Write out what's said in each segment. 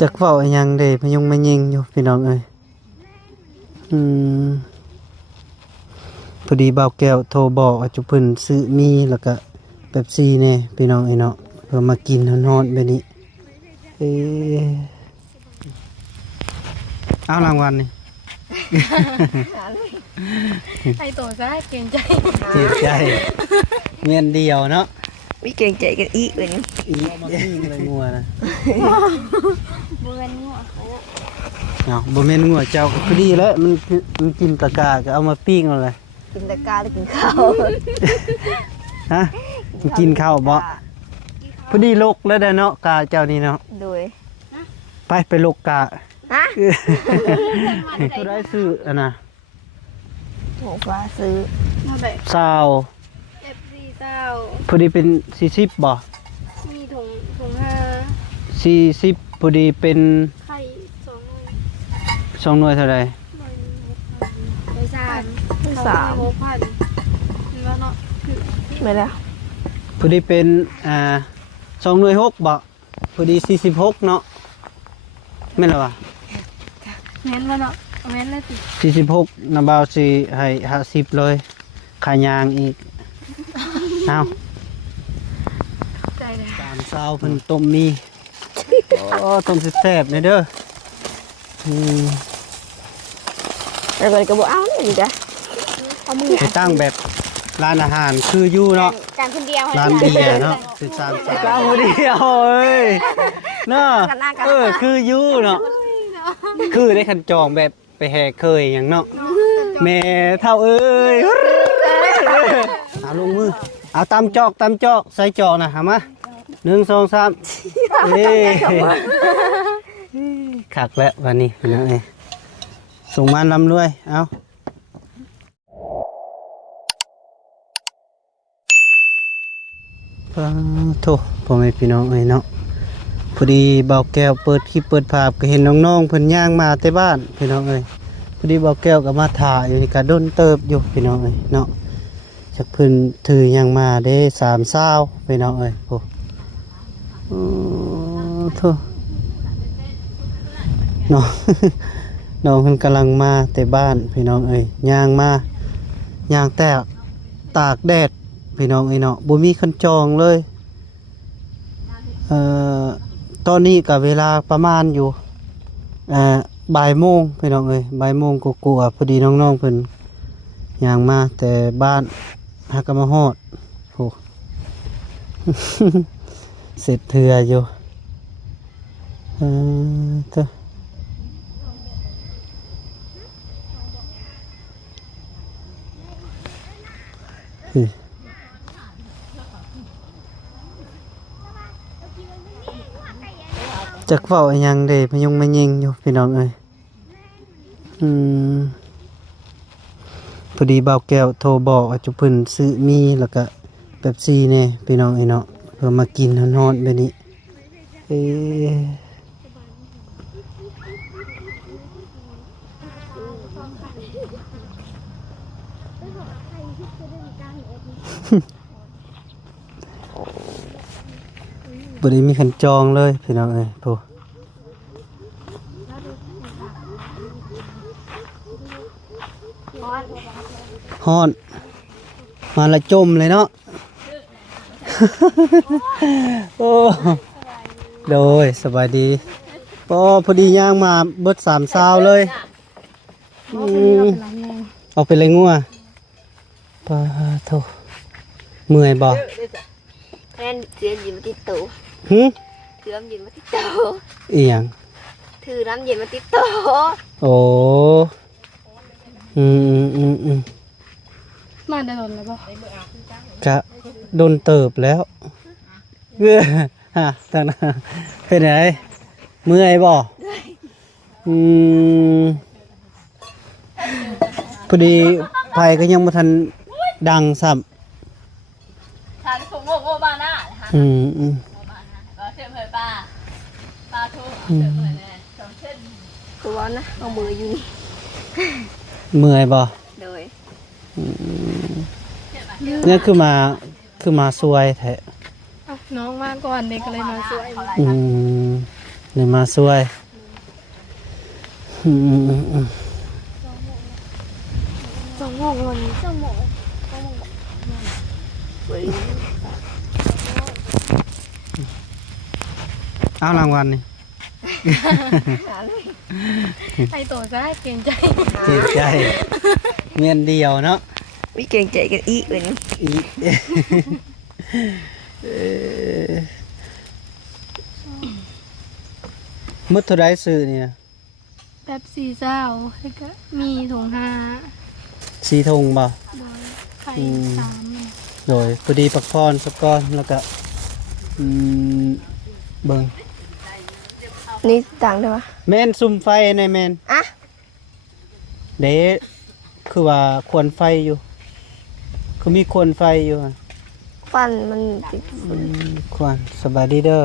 จักเว้าอิหยังเด้พะยงมายิงอยู่พี่น้องเอ้ยพอดีบ่าวแก้วโทรบอกว่าจุเพิ่นซื้อมีแล้วก็เป๊ปซี่แน่พี่น้องเอ้ยเนาะเพื่อมากินร้อนๆแบบนี้เอารางวัลนี่ ไอโตซะเก่งใจ เจ็บใจเมียนเดียวเนาะ วิเก่งใจกันอีกเลยนี่ อีมาปิ้งเลยงัวนะ บ่แม่นงัว เนาะบ่แม่นงัวเจ้าก็พอดีแล้วมันกินตะกาก็เอามาปิ้งเอาเลย กินตะกร้าหรือกินข้าว ฮะมันกินข้าวบ่พอดีลกแล้วเด้อเนาะกาเจ้านี่เนาะ โดย ไปลกกา ฮะ ผู้ได้ซื้ออันน่ะ โหฟ้าซื้อ มาแบบ ซาว FC เจ้า พอดีเป็น40บ่ มีถุงห้า 40พอดีเป็น ไข่2 2หน่วยเท่าใด หน่วย3 สาม 6,000เห็นว่าเนาะคือ ไม่แล้ว พอดีเป็น2หน่วย6บ่พอดี46เนาะแม่นล่ะวะ แม่นว่าเนาะแม่นแล้วสิ 46นาบาวสิให้50เลยขายางอีกเอา ใจเลย 3ซาวเพิ่นต้มมีโอ้ต้มแซ่บๆนี่เด้อ แล้วก็บอกเอานี่จ้ะเอามือ ไปตั้งแบบร้านอาหารคืออยู่เนาะ การคนเดียว ร้านเบียร์เนาะ13สาวเดียวเอ้ยเนาะคืออยู่เนาะคือได้คันจองแบบไปแห่เคยหยังเนาะแม่เท่าเอ้ยเอาลงมือเอาตำจอกใส่จอกนะหามา1 2 3เอ้คักแล้ววันนี้พี่น้องเอ้ยส่งมาลำรวยเอาโถพ่อแม่พี่น้องเอ้ยเนาะพอดีเบาแก้วเปิดคลิปเปิดภาพก็เห็นน้องๆเพิ่นย่างมาแต่บ้านพี่น้องเอ้ยพอดีเบาแก้วก็มาถ่ายอยู่นี่ก็ดนเติบอยู่พี่น้องเอ้ยเนาะจากเพิ่นถือย่างมาได้3ซาวพี่น้องเอ้ยโอ้โถน้อง น้องเพิ่นกำลังมาแต่บ้านพี่น้องเอ้ยย่างมาย่างแตกตากแดดพี่น้องเอ้ยเนาะบ่มีคันจองเลยตอนนี้ก็เวลาประมาณอยู่บ่ายโมงพี่น้องเอ้ยบ่ายโมงกว่าๆพอดีน้องๆเพิ่นย่างมาแต่บ้านหากมาฮอดโอ้ เสร็จเถื่ออยู่เถอะจักเว้าอิหยังเด้พะยงมายิงอยู่พี่น้องเอ้ยพอดีบ่าวแก้วโทรบอกว่าจุเพิ่นซื้อมีแล้วก็เป๊ปซี่แน่พี่น้องเอ้ยเนาะเพื่อมากินร้อนๆแบบนี้บ่ได้มีคันจองเลยพี่น้องเอ้ยโธ่ฮ้อนมาละจมเลยเนาะ โอ้โดยสบายดีพอดีย่างมาเบิด3ซาวเลยเอาไปเลยงัวปะโธ่เมื่อยบ่ แม่นเสียยินมาติดตู้ หึ ถือน้ำเย็นมาติดตู้ อีหยัง ถือน้ำเย็นมาติดตู้ โอ้อืม มาได้โดนแล้วบ่ กะโดนเติบแล้วฮะตอนนั้นเป็นไงเมื่อยบ่พอดีไฟก็ยังบ่ทันดังซ้ำ ทานผงโง่บ้าหน้านะคะ อืม ปลาเชื่อมเผยปลาทูเชื่อมเผยแน่สองเส้น คือว่านะเอามืออยู่นี่ เมื่อยบ่ โดย เนี่ยคือมาซวยแท้ น้องมาก่อนเด็กก็เลยมาสวย อืม นี่มาช่วยอืม สองโมงวันนี้สองโมง เอารางวัลนี่ ไอโตก็ได้เกรงใจ เจ็บใจเงินเดียวเนาะ มีเก่งใจกันอีกเลยนี่ อีเอ่อมุดเท่าไรซื้อเนี่ย แบบสี่เจ้าแล้วก็มีถุงห้า สีทงบ่ โดยไข่สาม โดยพอดีปักพรสักก้อนแล้วก็เบิ่ง นี่ต่างได้ปะ แม่นซุ่มไฟในแม่น อ่ะ เด้คือว่าควรไฟอยู่ คือมีควรไฟอยู่อะ ฟันมันติด ควรสบายดีเด้อ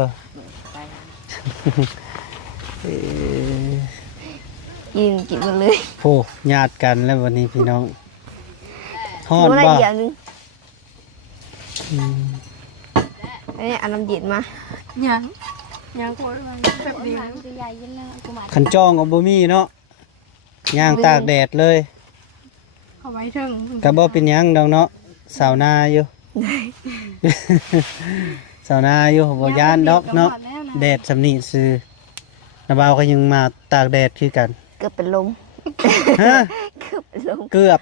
เอ่อ กินมาเลย โหญาติกันแล้ววันนี้พี่น้องฮอด มันอะไร บ่ อย่างนึงอันนี้เอาน้ำเย็นมา ยังโคตรมันแบบเดียว ขันจ้องเอาบ่มีเนาะย่างตากแดดเลย เอาไว้ถึง ก็บ่เป็นหยังดอกเนาะสาวนาอยู่ สาวนาอยู่บ่ย่านดอกเนาะแดดสำนีซื่อนาบ่าวก็ยังมาตากแดดคือกัน เกือบเป็นลม ฮะ เกือบเป็นลม เกือบ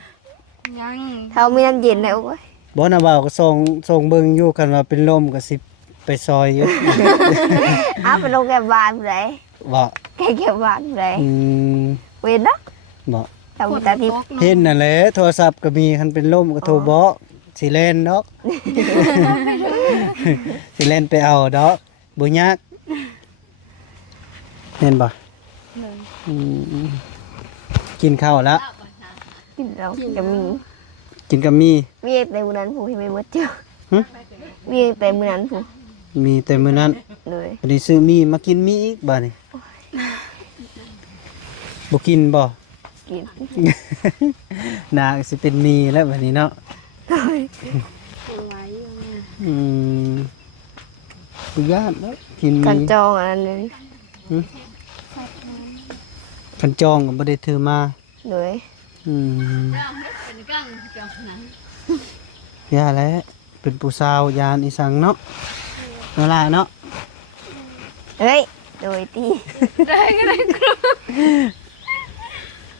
ยัง เท่ามีน้ำเย็นแล้วโอ้ย บ่นาบ่าวก็ส่งเบิ่งอยู่กันว่าเป็นลมก็สิไปซอยอยู่ อ้าวเป็นลมแก้บานเลย บ่ แก้บานเลย อืม เว้นเนาะ บ่ ทำตาทิพย์ เห็นนั่นแหละโทรศัพท์ก็มีคันเป็นลมก็โทรบอกสิเล่นดอก สิเล่นไปเอาดอกบ่ยากเห็นบ่อืมกินข้าวแล้ว กินเราจะมี กินกับมี มีแต่มื้อนั้นผู้ให้ไม่หมดเจ้า หึ มีแต่มื้อนั้นผู้ มีแต่มื้อนั้น เลย วันนี้ซื้อมีมากินมีอีกบ่นี่บ่กินบ่ กิน นาสิเป็นมีแล้วบัดนี้เนาะ ไว้ อืมบ่ยากแล้วกิน กัน มี จองอันนั้นเลย คันจองก็บ่ได้ถือมา เลย อืม จ้างเป็นกังเกี่ยวนั้น ย่าแล้วเป็นผู้สาวยานอีสังเนาะเวลาเนาะ เฮ้ยโดยตี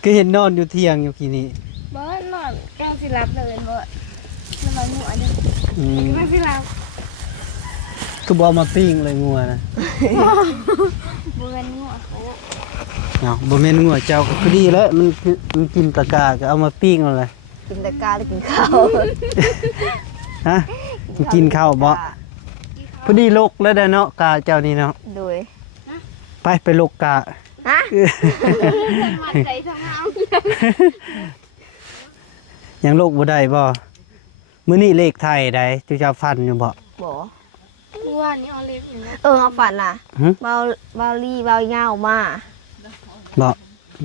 ก็เห็นนอนอยู่เที่ยงอยู่กี่นี้ บ้านนอนก้าวสิรับเลยบ่น้ำมันหัวเนี่ย อืม ไม่สิรับ คือบ่เอามาปิ้งเลยงัวนะ บ่เป็นหัว เนาะบ่แม่นงัวเจ้าก็คือดีแล้วมันกินตะกร้าก็เอามาปิ้งเอาเลย กินตะกร้าหรือกินข้าว ฮะมันกินข้าวบ่พอดีลกแล้วเด้อเนาะกาเจ้านี่เนาะ โดย ไปลกกา ฮะ มันใจทั้งเอา ยังลกบ่ได้บ่มื้อนี้เลขไทยได้ที่เจ้าฟันอยู่บ่ บ่ ว่านี่เอาเล็บอยู่นะ เอาฝันน่ะ หึ เบาลี่เบาเงามา บ่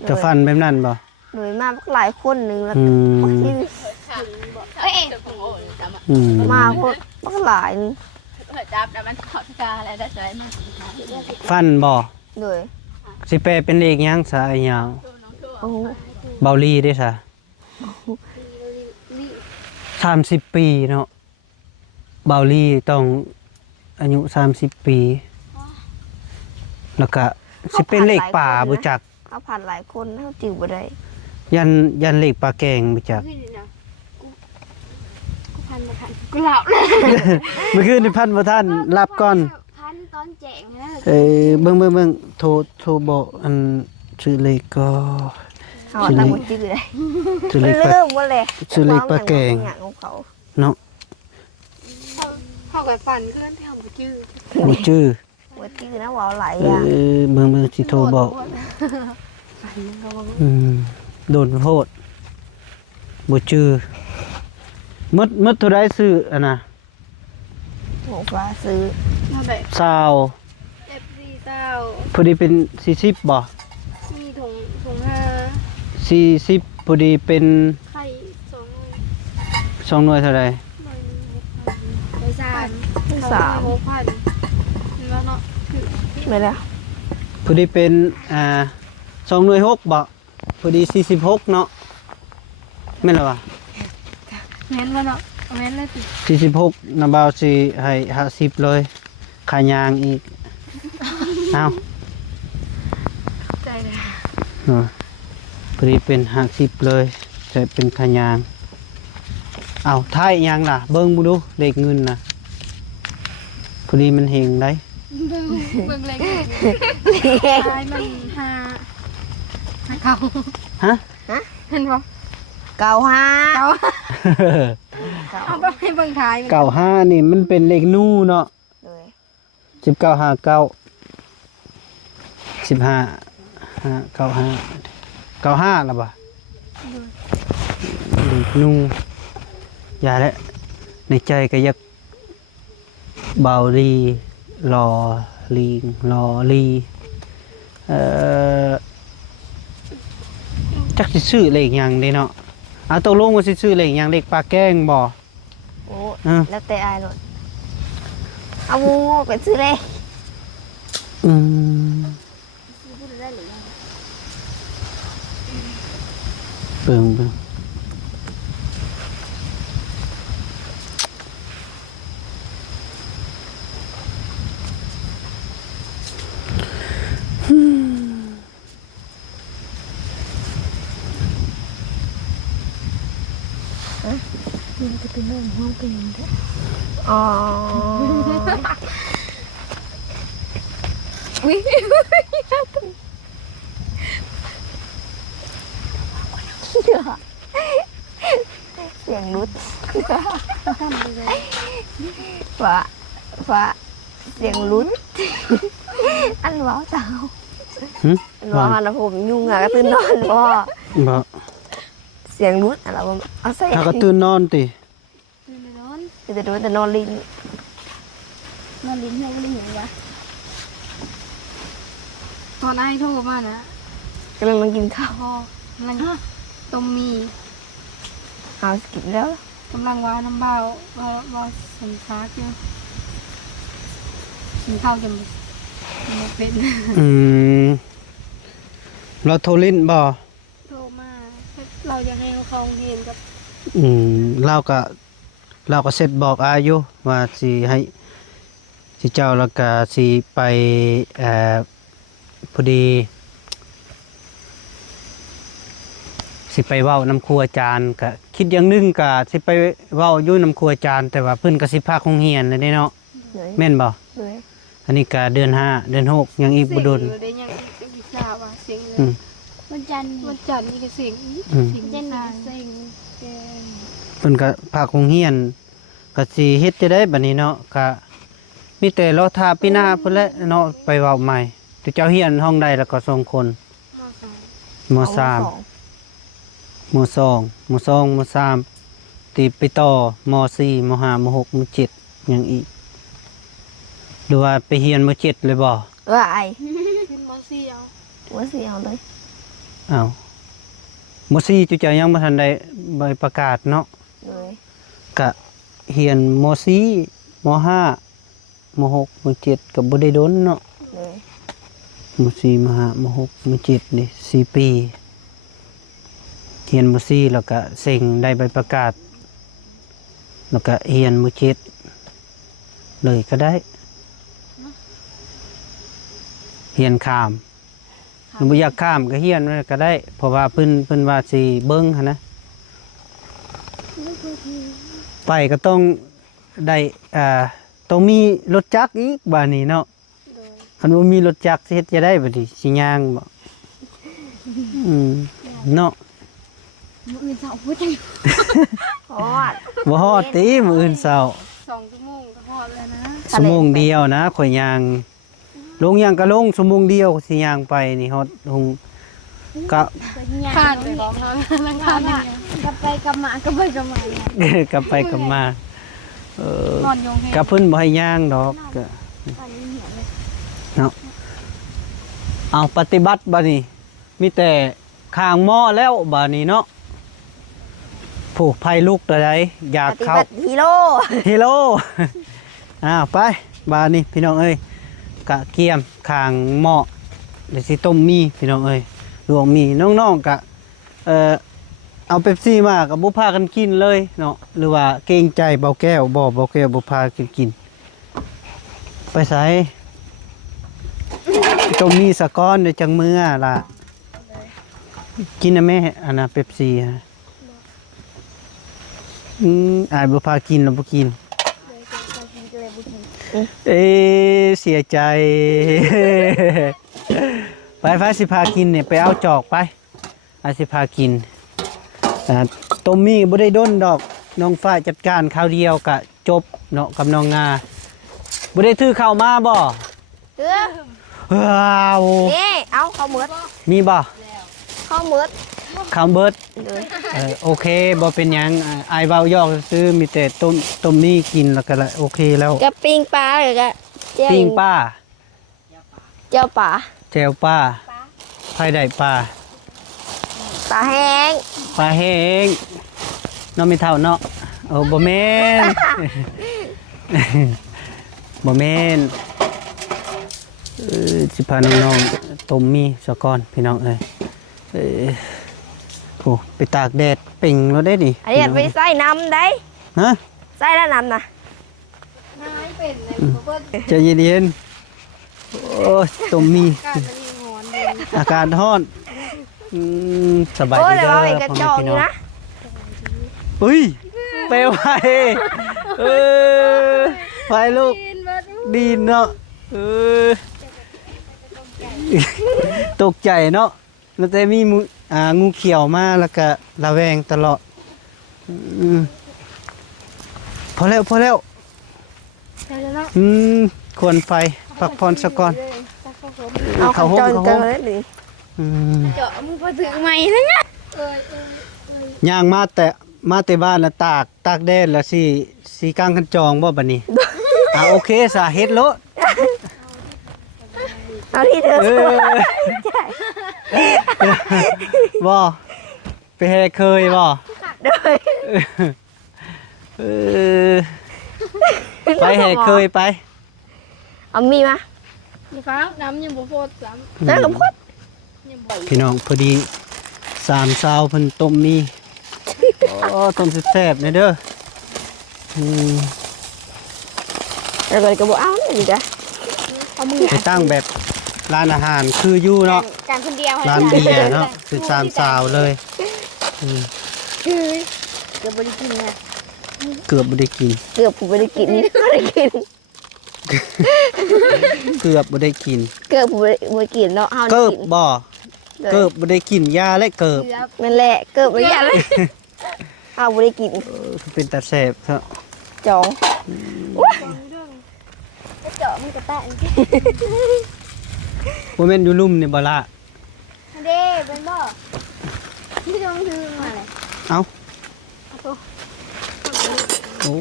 จะฟันแบบนั้นบ่ โดยมาหลายคนหนึงแล้ว อืม ที่ เอ้ยเดี๋ยวผมโอ้ยจำอ่ะ อืม มาคนบักหลายหนึง จับแต่มันถอดกาอะไรได้ใจมาก ฟันบ่ โดย สิแปลเป็นเลขหยังซะไอ้หยัง โอ้โห เบาลีได้ซะ30 ปีเนาะเบาลีต้องอายุ30 ปี แล้วก็สิเป็นเลขป่าบ่จัก เขาผ่านหลายคนเขาจิ๋วบ่ได้ ยันเลขปลาแกงบ่จัก ขึ้นนะกูพันมาพันกูหลับเลย เมื่อคืนนี่พันบ่ทันรับก่อน พันตอนแจงนะ เบิ่งโทรบอกอันชื่อเลขก็ เขาตั้งบ่จิ๋วได้ ชื่อเลขปลา เริ่มบ่เลย ชื่อเลขปลาแกง อย่างของเขา เนาะ เขากับปั่นเคลื่อนที่เขาบ่จื้อ บ่ชื่อ บ่จิ๋วนะว่าหลายอย่าง เบิ่งสิโทรบอกโดนโทษบ่ชื่อมดเท่าใดซื้ออันน่ะ หมูปลาซื้อ มาแบบ ซาว F4 เต้า พอดีเป็น40บ่ มีถุงห้า 40พอดีเป็น ไข่2 2หน่วยเท่าใด ไป3 สาม 6,000แล้วเนาะคือ ไม่แล้ว พอดีเป็น2หน่วย6บ่พอดี46เนาะแม่นล่ะวะ แม่นบ่เนาะแม่นเลยติ 46น้าบ่าวสิให้50เลยขายางอีกเอา ใจเลย พอดีเป็น50เลยจะเป็นขายางเอาท้ายยังล่ะเบิ่งบ่ดูเลขเงินน่ะพอดีมันเฮงได้ เบิ่งเลยตายมันหาเก่า ฮะ เห็นบ่ เก่าห้า เก่าเอาไปให้เบิ่งท้าย 95นี่มันเป็นเลขนูเนาะ เลย 1959 15 95 95ล่ะบ่เลขนูอย่าแล้วในใจก็อยากเบาดีรอลิงรอลีจักสิซื้อเลขหยังเด้เนาะเอาตกลงว่าสิซื้อเลขหยังเลขปลาแกงบ่ โอ้แล้วแต่อายรถเอาหมูเป็นซื้อเลย อืมเบิ่งอ๋อ อุ้ย เสียงรุดฟ้าเสียงรุดอันว้าวเจ้า หึ อันว้าวนะผมยุ่งอะก็ตื่นนอนบ่ บ่ เสียงรุดอะไรวะเอาใส่ ถ้าก็ตื่นนอนติ ตื่นไปนอน จะดูแต่นอนลิ้น นอนลิ้นให้ลิ้นหยังวะตอนไอ้โทรมานะ กำลังมากินข้าว พ่อนั่งต้มมี เอาสกินแล้ว กำลังว่าน้ำเบาว่าสันซากอยู่กินข้าวจนบ่เป็น อืมเราโทรลิ้นบ่ โทรมาเราจะให้เขาเห็นกับ อืมเราก็เสร็จบอกอายุว่าสิให้สิเจ้าแล้วก็สิไปพอดีสิไปเว้าน้ำครัวอาจารย์ก็คิดอย่างหนึงก็สิไปเว้าอยู่น้ำครัวอาจารย์แต่ว่าเพิ่นก็สิพาคงเฮียนเลยเด้เนาะ เลย แม่นบ่ เลย อันนี้ก็เดือน5เดือน6ยังอีกบ่โดน เสียงอยู่ได้ยังอีกทราบว่าเสียงเลย อืม วันจันทร์นี่ก็เสียงอีก อืม เสียงเจนนี่ก็เสียงแก เพิ่นก็พาคงเฮียนก็สิเฮ็ดจะได้บัดนี้เนาะก็มีแต่รอท่าปีหน้าพุ่นแหละเนาะไปเว้าใหม่แต่เจ้าเฮียนห้องใดแล้วก็2คน มสาม ม3 ม2ม3ตีไปต่อม4ม5ม6ม7ยังอีกหรือว่าไปเฮียนม7เลยบ่ ว่าไอ ขึ้นมสี่เอา ว่าเสียงเลย อ้าวม4จุเจ้ายังบ่ทันได้ใบประกาศเนาะ เลย ก็เฮียนม4ม5ม6ม7ก็บ่ได้โดนเนาะ เลย ม4ม5ม6ม7นี่4ปีเฮียนม4แล้วก็เซ็งได้ใบประกาศแล้วก็เฮียนม7เลยก็ได้เฮียนข้ามหรือบ่อยากข้ามก็เฮียนไว้ก็ได้ เพราะว่าเพิ่นว่าสิเบิ่งหั่นนะไปก็ต้องได้ต้องมีรถจักรอีกบัดนี้เนาะคันบ่มีรถจักรสิเฮ็ดจะได้บัดนี้สิย่างบ่เนาะ มื้ออื่นเช้าพูดจัง ฮอด บ่ฮอดติมื้ออื่นเช้า 2 ชั่วโมงก็พอแล้วนะ ชั่วโมงเดียวนะข่อยย่างลงย่างก็ลงชั่วโมงเดียวสิย่างไปนี่ฮอดคงก็ คาดไปของเราลังคาดอย่างเงี้ยกลับไปกลับมาก็ไปกลับมาเนี่ย กลับไปกลับมาเออน อนยงแฮ ก็เพิ่นบ่ให้ย่างดอกก็เนาะเอาปฏิบัติบัดนี้มีแต่ข้างหม้อแล้วบัดนี้เนาะผูกไผลุกตัวใดอยาก ปฏิ เข้า บัติฮีโร่ ฮิโล ไปบาดนี้พี่น้องเอ้ยกะเกียมข้างหม้อ เดี๋ยวสิต้มมีพี่น้องเอ้ยลวกมีน้องๆก็เอาเป๊ปซี่มากับบ่พากันกินเลยเนาะหรือว่าเกรงใจเบาแก้วบ่พากันกินไปไสต้มมีสะก้อนเดี๋ยวจังมื้อล่ะกินนะแม่อันน่ะเป๊ปซี่ฮะอายบ่พากินแล้วบ่กินเสียใจ ไปสิพากินเนี่ยไปเอาจอกไปอาสิพากินต้มมีบ่ได้ด้นดอกน้องฝ้ายจัดการข้าวเดียวกะจบเนาะกับน้องงาบ่ได้ถือข้าวมาบ่ ว้าว นี่เอาข้าวมืด มีบ่ ข้าวมืด ข้าวเบิดโอเคบ่เป็นหยังอายเว้ายอกซื้อมีแต่ต้มมีกินแล้วก็โอเคแล้ว กับปิ้งปลาหรือกับ ปิ้งป้า เจ้าป่า แจวป้าไผได้ป้า ปลาแห้ง ปลาแห้งน้องไม่เท่าเนาะบ่แม่น บ่แม่นสิพาน้องๆต้มมีซะก่อนพี่น้องเอ้ยโอ้ไปตากแดดเป่งแล้วได้ดิ อันนี้ไปใส่น้ำได้ ฮะ ใส่แล้วน้ำนะ น้าเป็นเลยเพิ่น ใจเย็นๆโอ้ยต้มมี การมันมีหอนเลย อากาศร้อนสบาย โอ้ ดี เดี๋ยว เด้ เรา อ ไปกระจอกอยู่นะ อุ้ยเปลวไฟไฟลูก กินบัด ดีเนาะตกใจเนาะแล้วแต่มีงูเขียวมาแล้วก็ระแวงตลอดพอแล้ว ใช่แล้วเนาะ ควรไฟพักผ่อนสักก่อน เอาข้าวจอย เข้าห้ กั อน ง เลยดิ เจาะมือพอถึงใหม่นะเนี่ย ย่างมาแต่บ้านแล้วตากแดดแล้วสิกลางคันจองบ่บัดนี้ โอเคสาเฮ็ดโลด เอาที่เธอ บ่ไปแห่เคยบ่ เลย ไปแห่เคยไป เอามีมา นี่ฟ้าน้ำยังบ่พอซ้ำ แล้วกับพด ยังบ่ พี่น้องพอดีสามสาวเพิ่นต้มมีต้มแซ่บๆเลยเด้อ แล้วก็กระบอกเอาเนี่ยดีจ้ะ เอามือ ไปตั้งแบบร้านอาหารคืออยู่เนาะ การคนเดียว ร้านเบียร์เนาะคือสามสาวเลยเกือบบริกินเนี่ย เกือบบ่ได้กิน เกือบผมไม่ได้กินไม่ได้กิน เกือบบ่ได้กิน เกือบผมไม่ได้กินเนาะเอา เกือบ กิน บ่เกือบบ่ได้กินยาและเกือบ เกือบ นั่นแหละเกือบไม่ได้เลยเอาไม่ได้กิน เป็นตาแซ่บเนาะ จอง เจาะมันกระแตะ บ่แม่นอยู่ลุ่มนี่บ่ล่ะ เด้เป็นบ่ที่จะต้องซื้อมาเลย เอ้าโอ้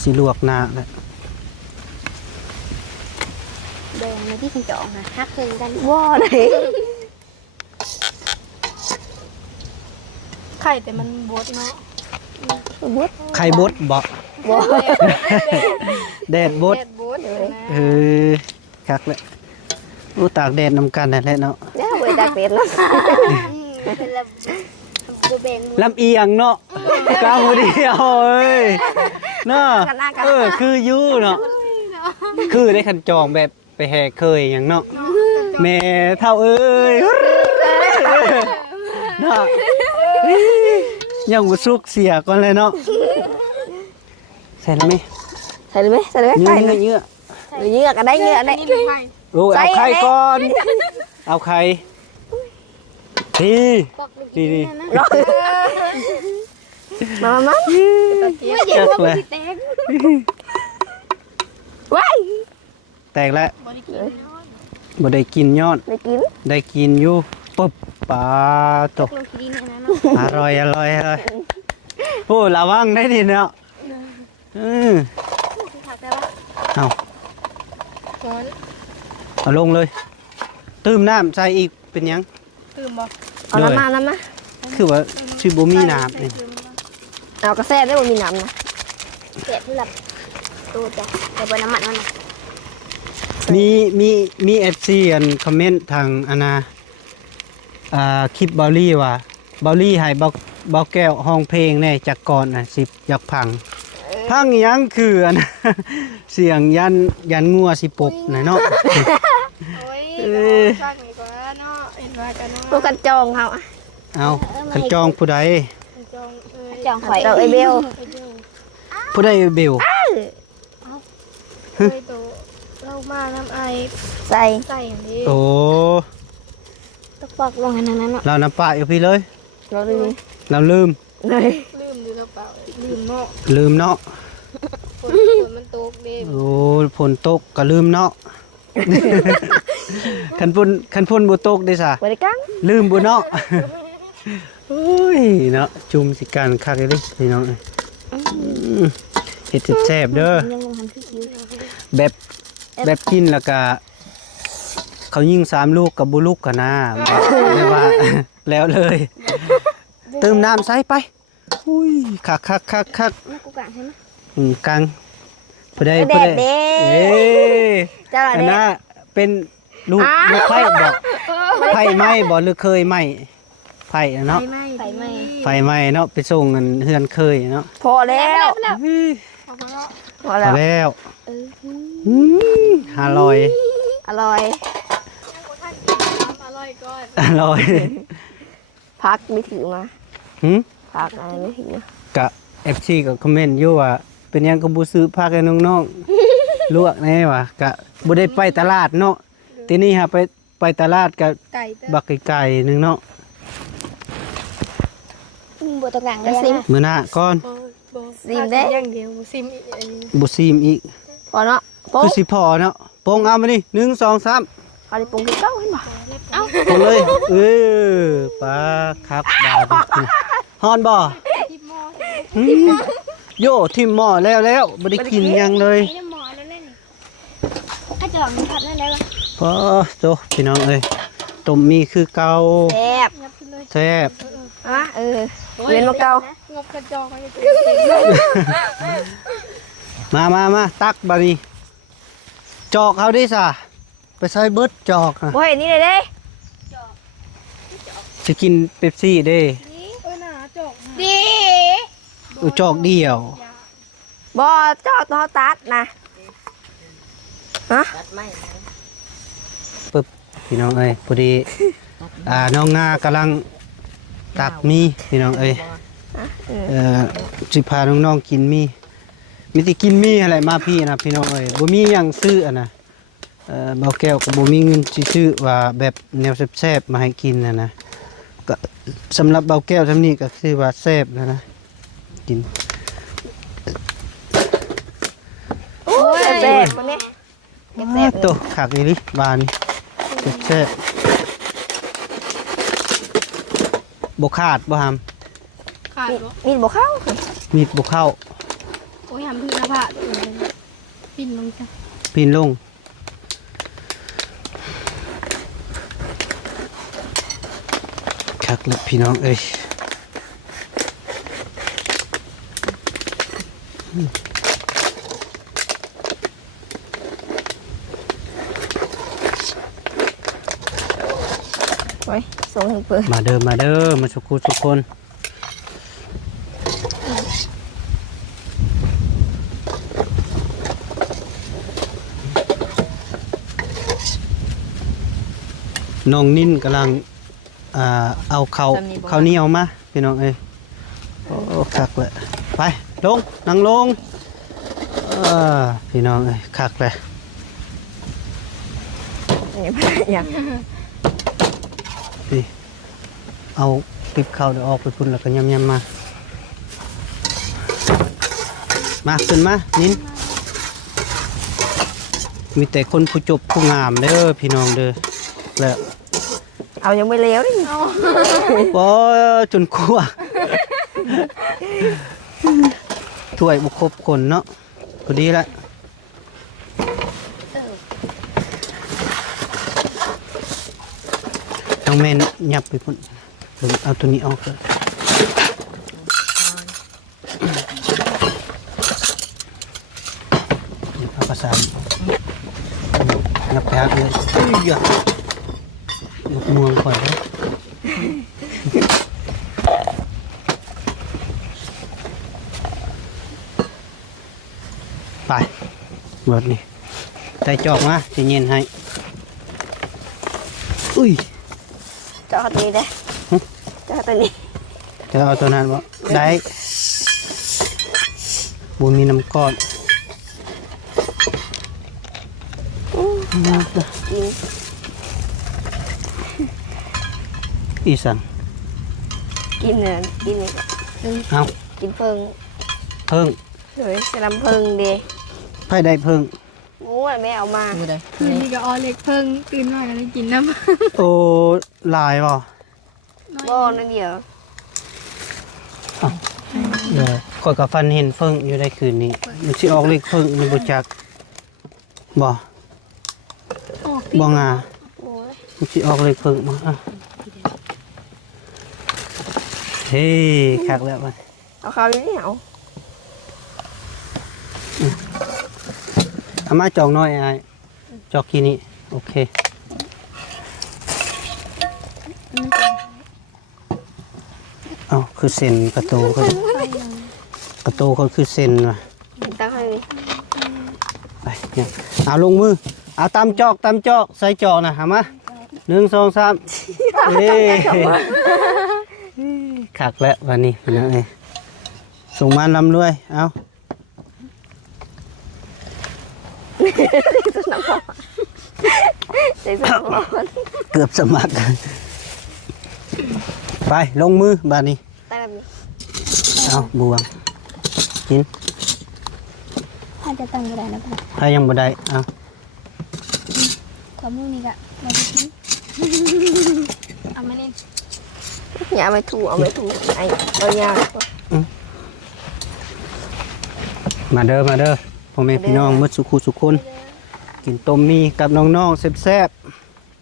สิลวกหน้าแล้ว แดงในที่คุณเจาะนะฮักเพิ่งกัน ว้าไหน ไข่แต่มันบดเนาะ บุด ไข่บดบ่ บ่ แดดบด แดดบดนะ คักแล้วโอ้ตากแดดนำกันนั่นแหละเนาะ เดี๋ยวไปจากเป็ดแล้ว เป็นระบบแบ่ง ลำเอียงเนาะกลางเดียวเอ้ยเนาะคืออยู่เนาะคือได้คันจองแบบไปแห่เคยอย่างเนาะแม่เท่าเอ้ยเนาะยังบ่สุกเสียก่อนเลยเนาะใส่แล้วไหม ใส่เลยไหมใส่เลยไหม เนื้ ใส่ อ เลย เนื้อ เยอะก็ได้เยอะได้ นี่เป็นไข่ โอ้เอาไข่ก่อนเอาไข่ดี ปอกลูก ดีดี มา เย็นว่ามันสิแตก ว้าย แตกแล้ว บริกิน บ่ได้กินยอด ได้กิน ได้กินอยู่ปุ๊บปลาตก ลงคิดินเนี่ยนะเนาะ อร่อยโอ้ระวังได้ดิเนาะผักได้ปะ เอา ร้อน เอาลงเลยตื้มน้ำใส่อีกเป็นหยัง ตื่มบ่ เอาน้ำมา คือว่าชื่อบ่มีน้ำนี่ เอากระแซได้บ่มีน้ำนะ เกล็ดหลับตัวจ้ะแต่บนน้ำมันมัน มี FC อันคอมเมนต์ทางอันนะคลิปเบาลี่ว่าเบาลี่ให้เบาแก้วห้องเพลงแน่จากก่อนน่ะสิอยากพังอีหยังคืออัน เสียงยันงัวสิปบน่ะเนาะ โอ้ยสร้างดีกว่าเนาะเห็นว่ากันเนาะ พวกกันจองเขา เอาคันจองผู้ใด จองเอ้ย จองข่อยจองไอเบล ผู้ใดเบล เฮ้ยโตเรามาทำไอ ใส่ ใส่อย่างนี้ โอ้ ตกปอกลงอันนั้นเนาะ เราน้ำปลาอยู่พี่เลย เราลืม เราลืม เลย ลืมหรือเราเปล่าลืมเนาะ ลืมเนาะ ฝนมันตกเด้ โอ้ฝนตกก็ลืมเนาะ คันฝนบ่ตกได้ซะ บริกัง ลืมบ่เนาะ โอ้ยเนาะจุ่มสิการคักเลยพี่น้องเฮ็ดแซ่บๆเด้อ ยังลงทันคือคิว แบบกินแล้วก็เขายิง3ลูกกับบ่ลูกกันนะแม่ว่า แล้วเลย เติมน้ำใส่ไปอุ้ยคัก แม่กูกางใช่ไหม กังผู้ใด แดดเด้ เอ้ย เจ้า อัน เด้ น่ะเป็นลูกไผ่บอกไผ่ไหม้บ่หรือเคยไหม้ไผ่เนาะ ไฟไหม้ ไฟไหม้เนาะไปส่งเงินเฮือนเคยเนาะ พอแล้ว เอามาเนาะ พอ พอ แล้ว แล้ว500 อร่อย อร่อยก่อน อร่อย พักไม่ถือมา หืม พักอะไรไม่ถือ กะ FC ก็คอมเมนต์อยู่ว่าเป็นหยังก็บ่ซื้อผักให้น้องๆลวกแน่ว่ะกะบ่ได้ไปตลาดเนาะทีนี้หาไปตลาดก็ ไก่เต้า บักไก่ๆนึงเนาะ บัวตะกังได้ซิม มื้อหน้าก่อน ซิมเด้ อย่างเดียวซิมอีกอันนี้ บ่ซีมอีก พอเนาะโป๊ะ คือสิพอเนาะโปงเอามานี่1 2 3 เอาดิปรุงที่เก้าให้บ่ โปงเลยปลาครับบาดนี่ฮอนบ่ ที่หม้อ หืมโยทิมหม้อแล้วบ่ได้กินหยังเลย นี่หม้อนั่นนี่ถ้าจะลองผัดนั่นได้ป่ะ พอโตพี่น้องเอ้ยต้มมีคือเก่า แซ่บ ยับขึ้นเลย แซ่บ อ่ะเวียนมาเก่าง บกระจอกมันจะ มาตักบาดนี้จอกเอาดิซะไปใส่เบิดจอกนะ บ่เห็นนี่เลยเด้ สิกินเป๊ปซี่เด้ หนาจอกดี จอกเดียว บ่เจ้าตัวตัดนะฮะ ปึ๊บพี่น้องเอ้ยพอดีน้องงากำลังตักมีพี่น้องเอ้ยสิพาน้องๆกินมีสิกินมีอะไรมาพี่นะพี่น้องเอ้ยบ่มีหยังซื้ออ่ะนะเบาแก้วก็บ่มีเงินสิซื้อว่าแบบแนวแซ่บๆมาให้กินนะก็สำหรับเบาแก้วทำนี้ก็คือว่าแซ่บนะกิน โอ้ยแซ่บคนนี้แซ่บ โตคักอีหลิบานนี่แซ่บบ่ขาดบ่หาม ขาดเหรอ มีบ่เข้า มีดบ่เข้า โอ้ยทำพื้นหน้าผากปิ่นลงจ้ะ ปีนลงคักแล้วพี่น้องเอ้ย ไว้ส่งให้เปิด มาเด้อมาสุขุทุกคนน้องนิ่นกำลังเอาข้าวเหนียวมาพี่น้องเอ้ยโอ้คักเลยไปลงนั่งลงพี่น้องเอ้ยคักเลย อย่าง นี่เอาปิบข้าวเดี๋ยวออกไปพุ่นแล้วก็ยำมาขึ้นมานิ่นมีแต่คนผู้จบผู้งามเด้อพี่น้องเด้อแล้ว เอายังไม่เลี้ยวดิ โอ้จนกลัวถ้วยบุครบคนเนาะพอดีละน้องแม่นยับไปพุ่นเดี๋ยวเอาตัวนี้ออกเลย เอากระสานงับแพ้เลยเยอะยกม่วงก่อนนะไปรถนี่ใจจอกมาจะเย็นให้อุ้ย เจาะตัวนี้ได้เจาะตัวนี้ จะเอาตัวนั้นบ่ได้บุญมีน้ำก้อน กิน อีสัง กินเนี่ยกินนี่ เอา กินเพิ่ง เพิ่ง เลยสลัมเพิ่งดี ไผ่ได้เพิ่ง งูแม่เอามา ดูเลย คืนนี้ก็ออเล็กเพิ่งตื่นหน่อยอะไรกินน้ำ โอ้ลายบ่ บ่นั่นเดียว เดี๋ยวข่อยกับฟันเห็นเพิ่งอยู่ได้คืนนี้มันสิออกเลขเพิ่งมันบ่จักบ่ ออกที่ บ่งา โอ้ย มันสิออกเลขเพิ่งบ่อ่ะเฮ้คักแล้วมัน เอาข้าวอยู่นี่เอา เอามาจอกน้อยอ้ายจอกกี่นี้โอเคเอาคือเส้นกระโตเขากระโตเขาคือเส้นว่ะ ตั้งให้นี่ ไปเนี่ยเอาลงมือเอาตามจอกใส่จอกนะหามา1 2 3เอ้คักแล้ววันนี้เป็นยังไงส่งมาลำรวยเอา ใส่สมอง เกือบสมัครไปลงมือบาดนี้ ตั้งแบบนี้ เอาบวงกิน ถ้าจะตั้งก็ได้นะพ่อ ถ้ายังบ่ได้เอา ความรู้นี่ก็มาที่เอามานี่ อย่าเอาไปถูเอาไปถูไอ้เอายาว มาเด้อพ่อแม่พี่น้องมื้อสุขุสุคนกินต้มมีกับน้องๆแซ่บ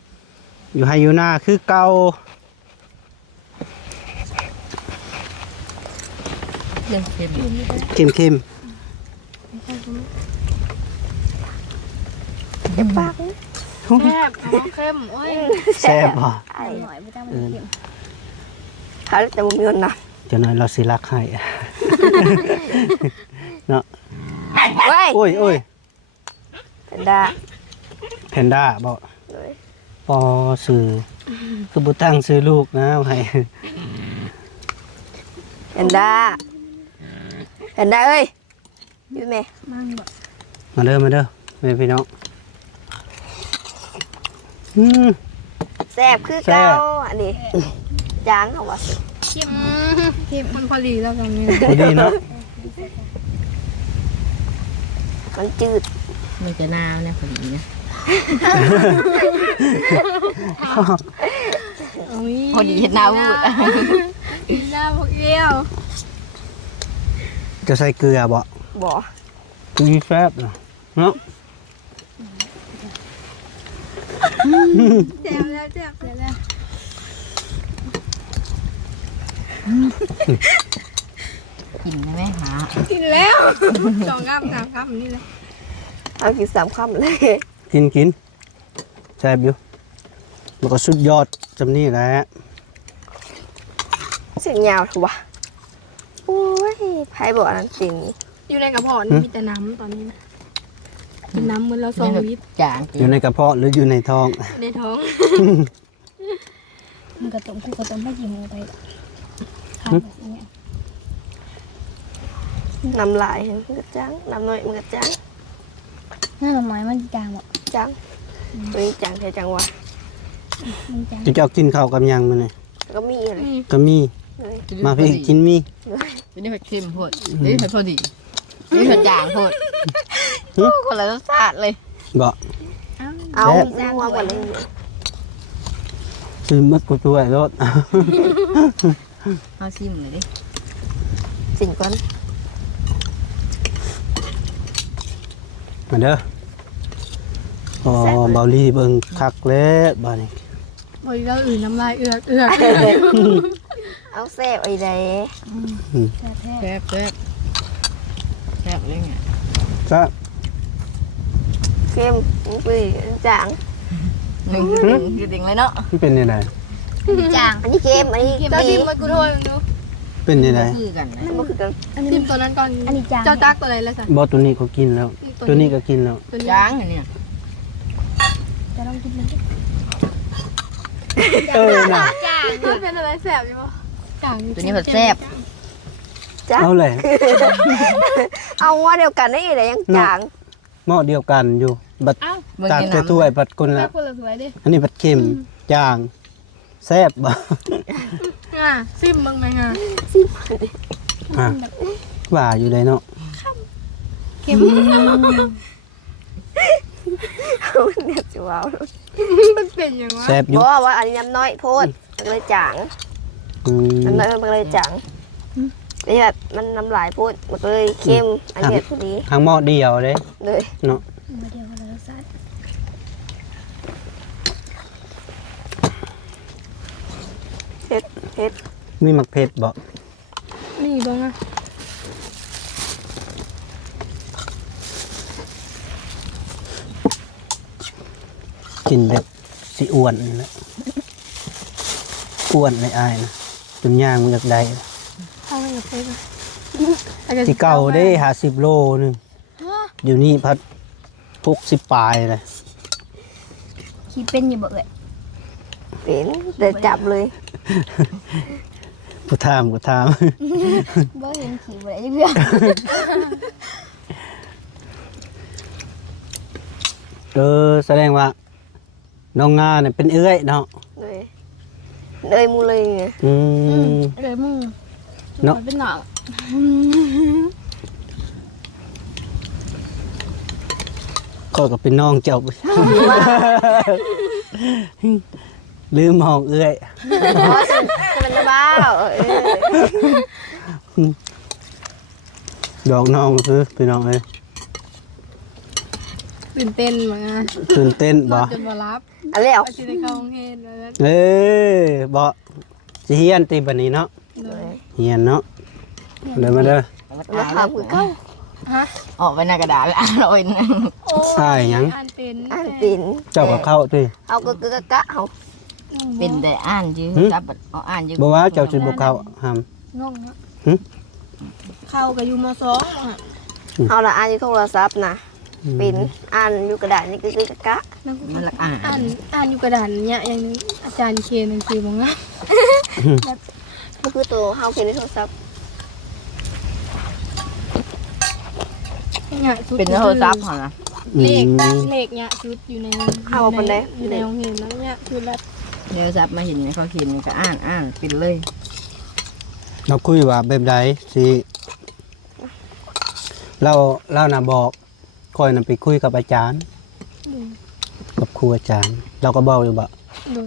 ๆอยู่ให้อยู่หน้าคือเก่า เล่นเกม เข้ม เจ็บปากนะ แซ่บเอาเข้มโอ้ย ๆแซ่บบ่ ไอ้ หน่อยไม่ต้องมันเค็ม เขาแต่บ่มีเงินนะ จะน้อยเราสิรักให้ เนาะ เว้ย โอ้ย แพนด้า แพนด้าบ่ เลย ปอสื่อคือบ่ตั้งซื้อลูกนะให้ แพนด้าเอ้ยอยู่ไหม มั่งบ่ มาเด้อแม่พี่น้องแซ่บคือเก่าอันนี้จางเอาวะ เข้มมันพอดีแล้วกันนี่ พอดีเนาะ มันจืด มันจะหนาวเนี่ยพอดีนะ พอดีเห็นหน้าพูด หน้าพวกเอี้ยว จะใส่เกลือบ่ บ่ คือแซ่บเนาะเนาะ แซ่บแล้วแซ่บแล้ว กินได้ไหมหา กินแล้ว2 กรัม3 กรัมนี่แหละ เอากิน3 คำเลย กินแซ่บอยู่มันก็สุดยอดจำนี่แหละ เสียงยาวถูกปะโอ้ยไพ่บอกอันนั้นจริง อยู่ในกระเพาะนี่มีแต่น้ำตอนนี้นะกินน้ำเหมือนเรา2 ลิตร จาง อยู่ในกระเพาะหรืออยู่ในท้อง ในท้องมันกระต้มกูกระต้มไม่กี่โมงไปค่ะเนี่ย น้ำลายมันกระจังน้ำน้อยมันกระจัง หน้าไม้มันจางหมด จังตัวนี้จังแค่จังวะ มันจาง จะเจ้ากินข้าวกับหยังมื้อนี้ แล้วก็มีอะไร ก็มี เลย มาพี่กินมี นี่เผ็ดเค็มโพดนี่เผ็ดพอดีนี่เผ็ดจางโพดคนละรสชาติเลย บ่ เอา แซ่บ หัวหมดเลย ซื้อมัดกูช่วยรถ เอาชิมเลยดิ สิ่งก่อน มาเด้ออ๋อเบาลี่เบิ่งคักแล้วบ้านี้ บริเราอื่นน้ำลายเอือก เอาแซ่บไอ้ใด แท้ แซ่บเลยไง ก็ เค็มปุ้ยจาง หนึ่งคือดิ่งเลยเนาะ มันเป็นยังไง จาง อันนี้เค็มอันนี้ เจ้า ปี ทิมมากูโทษมึงดู เป็นยังไง คือกันนะ มันคือกัน ทิมตัวนั้นก่อน อันนี้จาง เจ้าจักตัวไหนแล้วสัน บอตัวนี้ก็กินแล้ว ตัวนี้ก็กินแล้ว ตัวนี้ จ้างอันเนี่ย จะลองกินมัน เออน่ะ จางมันเป็นอะไรแสบอยู่ปะจาง ตัวนี้ผัดแซ่บ จ้า เอาเลย เอาว่าเดียวกันได้ยังไงยังจาง หม้อเดียวกันอยู่บัด เอ้า ตักใส่ถ้วยบัดคน แซ่ ละ บคนละสวยดิ อันนี้บัดเค็มจางแซ่บบ่ ซิมมึงไหมฮะ อ่ะว่าอยู่เลยเนาะ เค็ม เนี่ยจะว้าว มันเป็นอย่างวะ แซ่บอยู่ เพราะว่าอันนี้น้ำน้อยโพดมันเลยจาง อืม น้ำน้อยมันเลยจางนี่แบบมันน้ำลายโพดมันก็เลยเค็มอันนี้พอดี ทางหม้อเดียวเลย เลย เนาะ มาเดียวกันแล้วซัดเผ็ดเผ็ด มีหมักเผ็ดบ่ นี่บ้างอะ กินแบบสิอ้วนนี่แหละอ้วนเลยอายนะจนย่างมันอยากได้ เข้าไปกับเฟซอะ ที่เก่าได้50 โลนึงเดี๋ยวนี้พัด60ปลายเลย ขี้เป็นอยู่บ่เอ่ยเป็นแต่จับเลย กูถาม บ่เห็นขี้บ่ได้เรื่อง แสดงว่าน้องงาเนี่ยเป็นเอื้อยเนาะ เลยเลยมูเลยไง อืม เลยมึง เนาะ เป็นหนอก ก็เป็นน้องเจ้า ลืมมองเอื้อย อ๋อจะเป็นบ้าเออ ดอกน้องคือพี่น้องเอ้ย ตื่นเต้นมั้งอะ ตื่นเต้นบ่ จนมารับ อันแล้ว อาชีพในเข้าโรงเรียนแล้ว เอ้ยบ่สิเฮียนตีบัดนี้เนาะ เลย เฮียนเนาะเดินมาเด้อ แล้วถามคือเขา ฮะ ออกไปหน้ากระดาษแล้วอ่านเอาเอง โอ้ ใช่หยัง อ่านเป็น อ่านเป็น เจ้าก็เข้าติ เอากะกะเอา เป็นแต่อ่านยืจับเอาอ่านยื บ่ว่าเจ้าสิบ่เข้าห้าม งงอะ หึ เข้ากับยูมสองอะ เอาละอ่านที่โทรศัพท์นะเป็นอ่านอยู่กระดาษนี่กะกะ นั่ง มันละอ่าน อ่านอยู่กระดานเนี่ยอย่างนึงอาจารย์เคนหนังสือมั้งอะ ก็คือตัวเฮาเขียนในโทรศัพท์ เนี่ยชุด เป็นโทรศัพท์เหรอนะ เลข อืม เลขเนี่ยชุดอยู่ใน เอาไปเลย อยู่ในโรงเรียนแล้วเนี่ยชุดละ เดี๋ยวจับมาเห็นในเขาเขียนก็อ่านเป็นเลย เราคุยว่าแบบใดสิเราน่ะบอกคอยน่ะไปคุยกับอาจารย์ กับครูอาจารย์ เราก็บอกอยู่บ่ โดย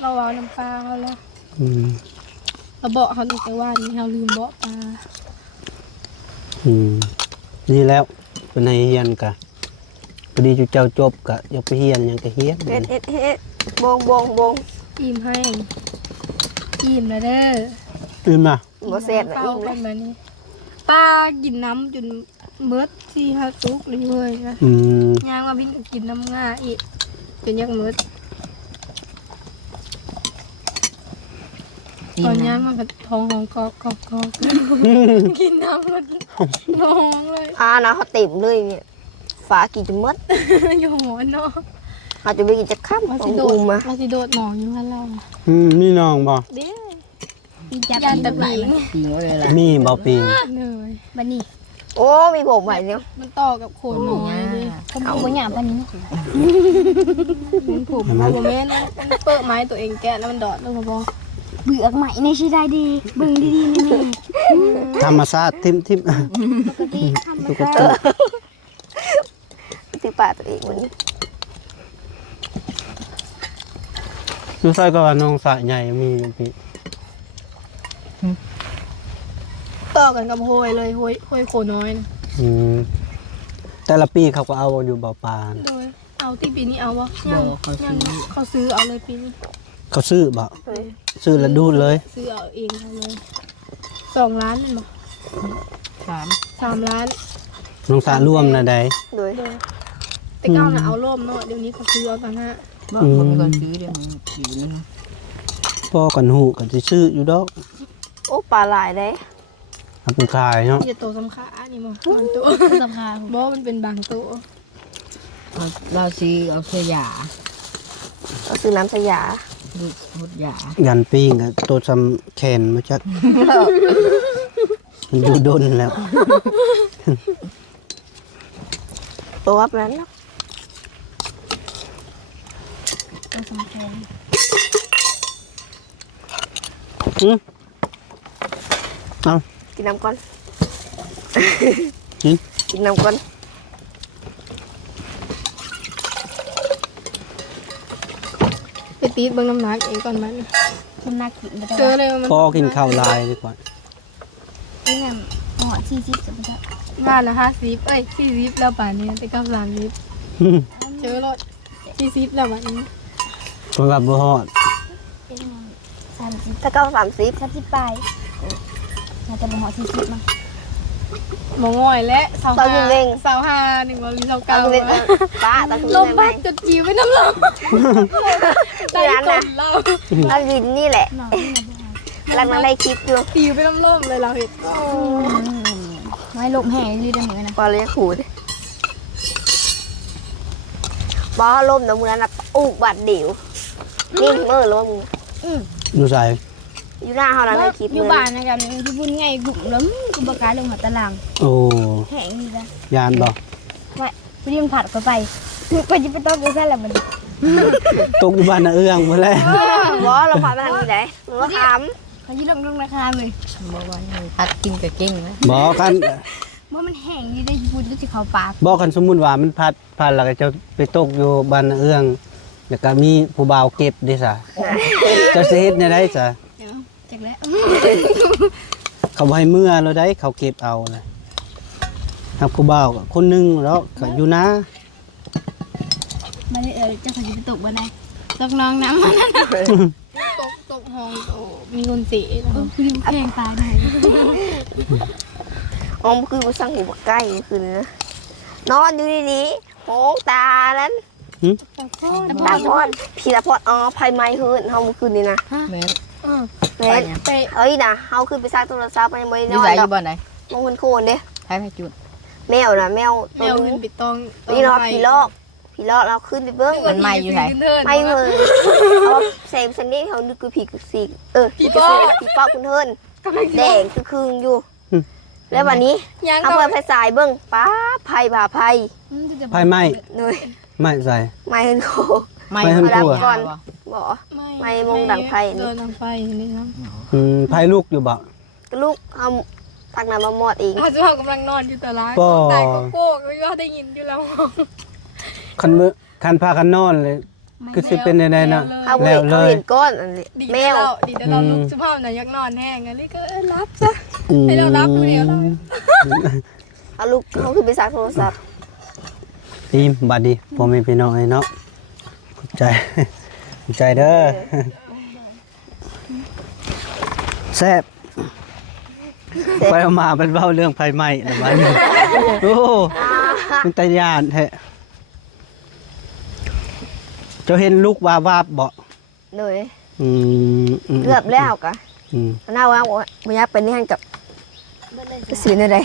เราเอาน้ำปลาเขาแล้ว อืม เราบอกเขาอีกแต่ว่านี่เราลืมบอกปลา อืมดีแล้วเป็นให้เฮียนกะพอดีจุเจ้าจบกะอยากไปเฮียนหยังก็เฮียน เฮ็ดเฮ็ดเฮ็ดบงบงบง อิ่มให้อิ่มแล้วเด้อ ตื่นมา บ่แซ่บนะ เป้า อิ่มเล กั ย นแบบนี้ป้ากินน้ำจนเบิด4-5ตุกเลยนะ อืม ย่างว่าบินก็กินน้ำง่าอีกจนยังเบิดตอนย่างมันก็ท้องของกอกกินน้ำมันน้องเลย อ่านะเขาเต็มเลยเนี่ยฝากี่จะมด อยู่หัวเนาะ เขาจะไปกินจะข้าม มา ขอ สิ ง โด อุ้ ด มมา มาสิโดดหมองอยู่กันเรา นี่น้องบ่ เด้ยานตะปีง ปีงไว้เลยล่ะ มีบ่ปิง เลยบันนี้ โอ้มีผมใหม่เนี่ย มันต่อกับโคนหมองเลยดิ เอาบ่หยาบอันนี้ มันผมโมเมนต์มันเปิดไม้ตัวเองแกะแล้วมันดอดลงมาบอก เบือกใหม่ในชีได้ดีเบิ่งดีๆนี่ ธรรมชาติทิม ปกติทำ ตุ๊ มาก ตา ที่ป่าตัวเองวันนี้ รู้สึกว่าน้องสะใหญ่มีอยู่พี่ ต่อกันกับโฮยเลยโฮยโคน้อยนะ อืมแต่ละปีเขาก็เอาอยู่บ่อปลา โดยเอาที่ปีนี้เอาวะ บ ยั อง กเขา ยั ซื้ ง อ เขาซื้อเอาเลยปีนี้ เขาซื้อบ่ เลย ซื้อแล้วดูดเลย ซื้อเอาเองเอาเลย2 ล้านนี่บอก สาม 3 ล้าน น้องสะร่วมนะใด โดย โดย แต่ก้าวน่ะเอาร่มเนาะเดี๋ยวนี้เขาซื้อเอาตอนหน้า บ่คนมีคนซื้อเดี๋ยวมันสีนั่นนะ พ่อกันหูกันสิซื้ออยู่ดอก โอ้ปลาหลายเด้ เอาไปขายเนาะ อย่าโตสำคัญนี่มั้งบางตัวสำคัญบ่มันเป็นบางตัว เราซื้อเอาเสื้อยา ก็ซื้อน้ำสยา หดยา ยันปิ้งกับตัวซ้ำแขนมาจักมันอยู่ดนแล้ว ตัววับนั้นเนาะ เอา กินน้ำก่อน กิน กินน้ำก่อน ไปตีเบิ่งน้ำหนักเองก่อนมัน คุณน่ากินไป เจอเลยมัน พ่อกินข้าวลายดีกว่า นี่ไงหอชีชิปสุดยอด บ้านละ50เอ้ย40แล้วป่านนี้แต่ก้าว30เจอรถ40แล้วบัดนี้ คนกับบ่ฮอด ถ้าเก้า30 ไปน่าจะเป็นหอที่คิดมั้ง บ่ง่อยและ ตอนอยู่เร่ง 25นึงว่ามี ตอน 29 คุณเล่นป้าตอนคุณ ล เล่ ม น พัดจนจิ๋วไปน้ำลมใจกลนเรา เราดินนี่แหละ น้องนี่นะพี่ กำลังได้คลิปอยู่ จิ๋วไปน้ำลมเลยเราเห็น ไม่ลมแห้งยืดได้เหมือนกันนะ ปลาเลยขูดบอลมน้ำมือนั้นอุกบาดเดี่ยวนี่เมื่อลม ดูใส่ อยู่หน้าเขาแล้วได้คลิป อยู่บ้านนะครับที่พูดง่ายกลุ่มล้มกูประกาศลงหัวตาราง โอ้ แห้งนี่ละ ยานบ่ พอดีมันผัดก็ไปไปจะไปต้มกันซะแล้วมัน ตกอยู่บ้านนาเอื้องมาแล้ว บอเราพาไปทางนี้ไหนมึงก็ถาม เขายืดลงราคาเลย บอกว่าพัดกินกับเก่งนะ บอกกัน ว่ามันแห้งยืดได้พูดด้วยที่เขาปาก บอกกันสมมุติว่ามันพัดแล้วก็จะไปตกอยู่บ้านนาเอื้องแล้วก็มีผู้บ่าวเก็บดิซะเจะสิเฮ็ดในได้ซะ จากแล้ว เขาบ่ให้เมื่อเราได้เขาเก็บเอานะครับผู้บ่าวก็คนหนึงแล้วก็อยู่นะ มาเลยจะใส่ไปตกบ้านไหนตกน้องน้ำมัน ตกห้องโอ้มีคนเสียแล้ว คือแข็งตายได้ อ๋อคือกูสั่งหูใกล้คืนนะนอนอยู่ดีๆโหงตานั้นตาพอดพี่ตาพอดอ๋อไฟไหม้คืนเฮาเมื่อคืนนี้นะ แม่ แม่เอ้ยนะเฮาขึ้นไปซักโทรศัพท์ไปไม่ นิ นอน สัยอ ดอก ยู่บ้านไหน มองคนโคนเด้ ใช้ไฟจุด แมวนะแมว แม ตัว ว นึ เงิ ง นปิดตอง นี่เนาะผีลอกเราขึ้นไปเบิ้ง มันไหม้อยู่ไหน ไม่เลยเอาเซมซันนี่เขานึกคือผีคือสีผีป้าคุณเฮิรนแดงคือคืนอยู่ แล้ววันนี้ ยัง เอา ก็ เปิดไฟสายเบิ้งป้าไผ่ผ่าไผ่ ไฟไหม้ เลย ไม่ใส่ ไม่เห็นโค ไม่ ไม่ทันกลัว ก่อนบอก ไม่มงดังไฟนี่ เดินดังไฟนี่ครับ ไฟลุกอยู่บ่ ลูกเอาตักน้ำมาหมดเอง อาจจะเขากำลังนอนอยู่แต่ละ ป่อ แต่ก็โก้ก็ได้ยินอยู่แล้ว คันพากันนอนเลยคือสิเป็นได้ๆนะ เขา แล้วเล เขา ย เห็นก้อนอันนี้ ดี แม แต่ ว เราดีแต่เราลุกสุภาพนะยักนอนแห้งอันนี้ก็รับซะ ให้เรารับดูเดี๋ยวเรา เอาลูกเขาคือไปซักโทรศัพท์ ทีมบัดดีพ่อแม่พี่น้องไอ้เนาะขอบใจ ขอบใจเด้อแซ่บไปเอามาเป็นเบ้าเรื่องไฟไหม้ละมันโอ้เป็นตาย่านแท้เจ้าเห็นลูกวาบาบบ่ เลย อืม เกือบแล้วกะ อืม น่าว่าไม่อยากเป็นนี่ฮันกับสีนั่นเลย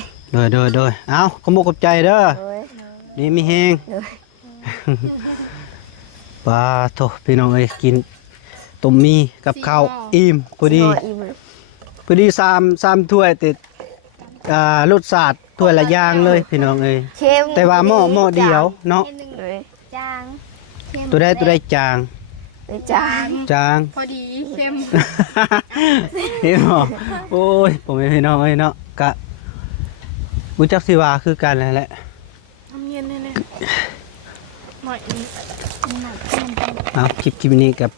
โดยเอาขโมกกับใจเด้อ เลย ดีมีแฮง เลย ปลาโถพี่น้องเอ้ยกินต้มมีกับข้าวอิ่มพอดี พอดีสามถ้วยติดรสชาติถ้วยละอย่างเลยพี่น้องเอ้ย เข้ม แต่ว่าหม้อเดียวเนาะ เลย จาง ตัวได้จาง เลยจาน จาง พอดีเข้ม เห็นบ่โอ้ยผมเป็นพี่น้องเอ้ยเนาะกะบุจักสิว่าคือกันนั่นแหละ ทำเย็นแน่ๆหน่อย เอาคลิปนี้กับ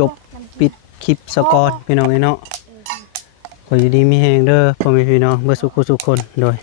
จบปิดคลิปสกอร์พี่น้องเอ้ยเนาะขออยู่ดีมีแฮงเด้อพ่อแม่พี่น้องเบ่สุขสุขคนโดย